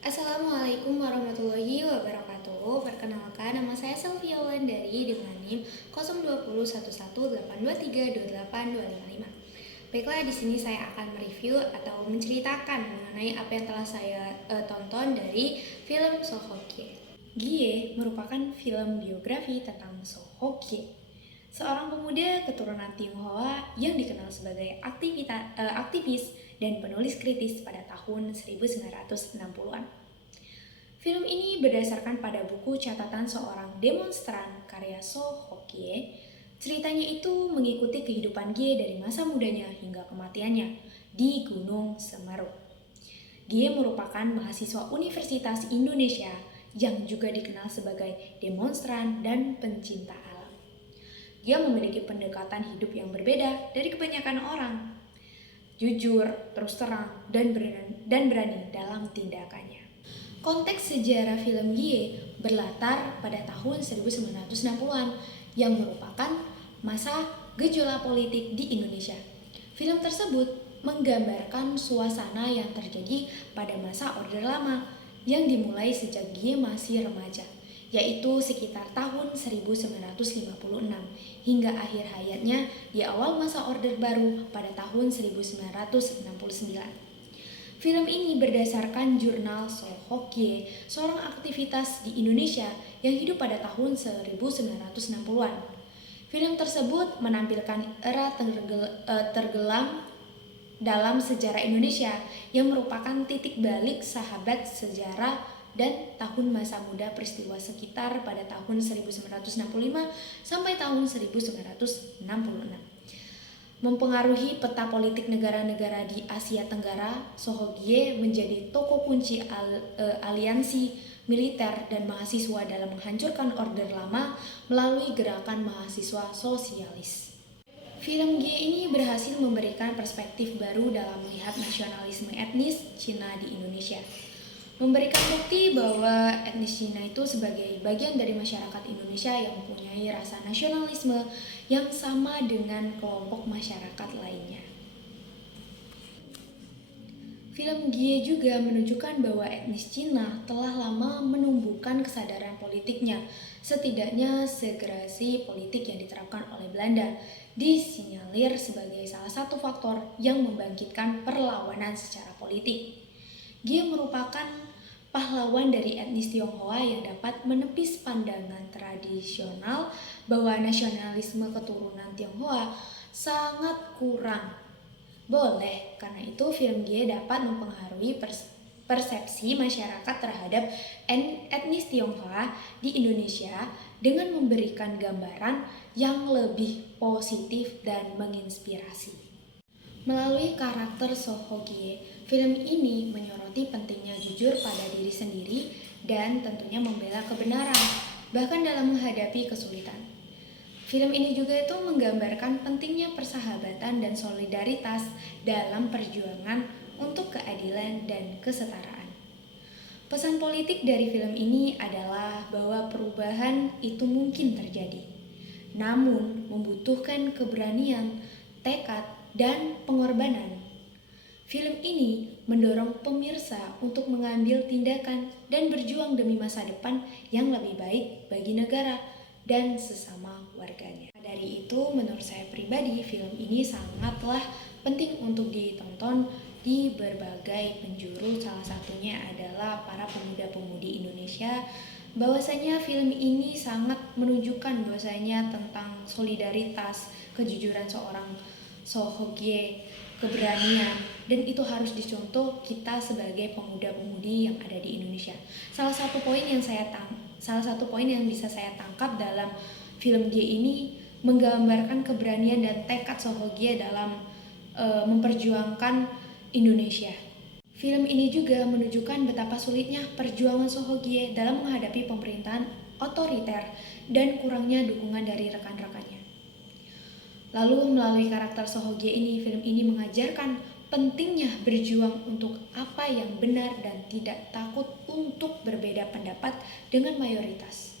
Assalamualaikum warahmatullahi wabarakatuh. Perkenalkan, nama saya Selvia Wulandari dengan NIM 020118232825. Baiklah, di sini saya akan mereview atau menceritakan mengenai apa yang telah saya tonton dari film Sohokye. Gie merupakan film biografi tentang Sohokye, seorang pemuda keturunan Tionghoa yang dikenal sebagai aktivis dan penulis kritis pada tahun 1960-an. Film ini berdasarkan pada buku catatan seorang demonstran karya Sohokye. Ceritanya itu mengikuti kehidupan Gie dari masa mudanya hingga kematiannya di Gunung Semeru. Gie merupakan mahasiswa Universitas Indonesia yang juga dikenal sebagai demonstran dan pencinta alam. Dia memiliki pendekatan hidup yang berbeda dari kebanyakan orang. Jujur, terus terang, dan berani dalam tindakannya. Konteks sejarah film Gie berlatar pada tahun 1960-an yang merupakan masa gejolak politik di Indonesia. Film tersebut menggambarkan suasana yang terjadi pada masa Orde Lama yang dimulai sejak Gie masih remaja, yaitu sekitar tahun 1956 hingga akhir hayatnya di awal masa Orde Baru pada tahun 1969. Film ini berdasarkan jurnal Sohokye, seorang aktivitas di Indonesia yang hidup pada tahun 1960-an. Film tersebut menampilkan era tergelam dalam sejarah Indonesia yang merupakan titik balik sahabat sejarah dan tahun masa muda peristiwa sekitar pada tahun 1965 sampai tahun 1966. Mempengaruhi peta politik negara-negara di Asia Tenggara, Sohokye menjadi tokoh kunci aliansi militer dan mahasiswa dalam menghancurkan Orde Lama melalui gerakan mahasiswa sosialis. Film Gie ini berhasil memberikan perspektif baru dalam melihat nasionalisme etnis Cina di Indonesia. Memberikan bukti bahwa etnis Cina itu sebagai bagian dari masyarakat Indonesia yang mempunyai rasa nasionalisme yang sama dengan kelompok masyarakat lainnya. Film Gie juga menunjukkan bahwa etnis Cina telah lama menumbuhkan kesadaran politiknya. Setidaknya segregasi politik yang diterapkan oleh Belanda disinyalir sebagai salah satu faktor yang membangkitkan perlawanan secara politik. Gie merupakan pahlawan dari etnis Tionghoa yang dapat menepis pandangan tradisional bahwa nasionalisme keturunan Tionghoa sangat kurang. Karena itu film Gie dapat mempengaruhi persepsi masyarakat terhadap etnis Tionghoa di Indonesia dengan memberikan gambaran yang lebih positif dan menginspirasi. Melalui karakter Sohokye, film ini menyoroti pentingnya jujur pada diri sendiri dan tentunya membela kebenaran, bahkan dalam menghadapi kesulitan. Film ini juga itu menggambarkan pentingnya persahabatan dan solidaritas dalam perjuangan untuk keadilan dan kesetaraan. Pesan politik dari film ini adalah bahwa perubahan itu mungkin terjadi, namun membutuhkan keberanian, tekad, dan pengorbanan. Film ini mendorong pemirsa untuk mengambil tindakan dan berjuang demi masa depan yang lebih baik bagi negara dan sesama warganya. Dari itu, menurut saya pribadi, film ini sangatlah penting untuk ditonton di berbagai penjuru. Salah satunya adalah para pemuda-pemudi Indonesia. Bahwasanya film ini sangat menunjukkan bahwasanya tentang solidaritas, kejujuran seorang Sohokye, keberanian, dan itu harus dicontoh kita sebagai pemuda-pemudi yang ada di Indonesia. Salah satu poin yang bisa saya tangkap dalam film G ini menggambarkan keberanian dan tekad Sohokye dalam memperjuangkan Indonesia. Film ini juga menunjukkan betapa sulitnya perjuangan Sohokye dalam menghadapi pemerintahan otoriter dan kurangnya dukungan dari rekan-rekannya. Lalu melalui karakter Sohokye ini, film ini mengajarkan pentingnya berjuang untuk apa yang benar dan tidak takut untuk berbeda pendapat dengan mayoritas.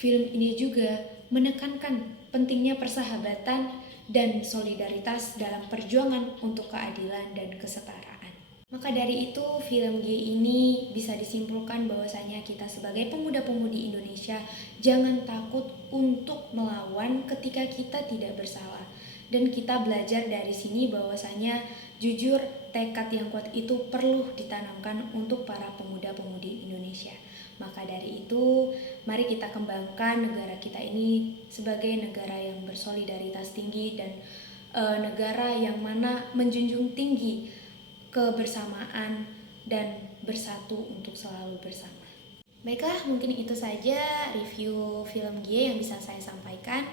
Film ini juga menekankan pentingnya persahabatan dan solidaritas dalam perjuangan untuk keadilan dan kesetaraan. Maka dari itu, film G ini bisa disimpulkan bahwasanya kita sebagai pemuda-pemudi Indonesia jangan takut untuk melawan ketika kita tidak bersalah. Dan kita belajar dari sini bahwasanya jujur tekad yang kuat itu perlu ditanamkan untuk para pemuda-pemudi Indonesia. Maka dari itu, mari kita kembangkan negara kita ini sebagai negara yang bersolidaritas tinggi dan negara yang mana menjunjung tinggi kebersamaan dan bersatu untuk selalu bersama. Baiklah, mungkin itu saja review film G yang bisa saya sampaikan.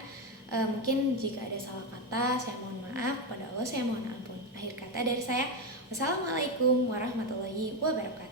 Mungkin jika ada salah kata, saya mohon maaf. Pada Allah saya mohon ampun. Akhir kata dari saya, wassalamualaikum warahmatullahi wabarakatuh.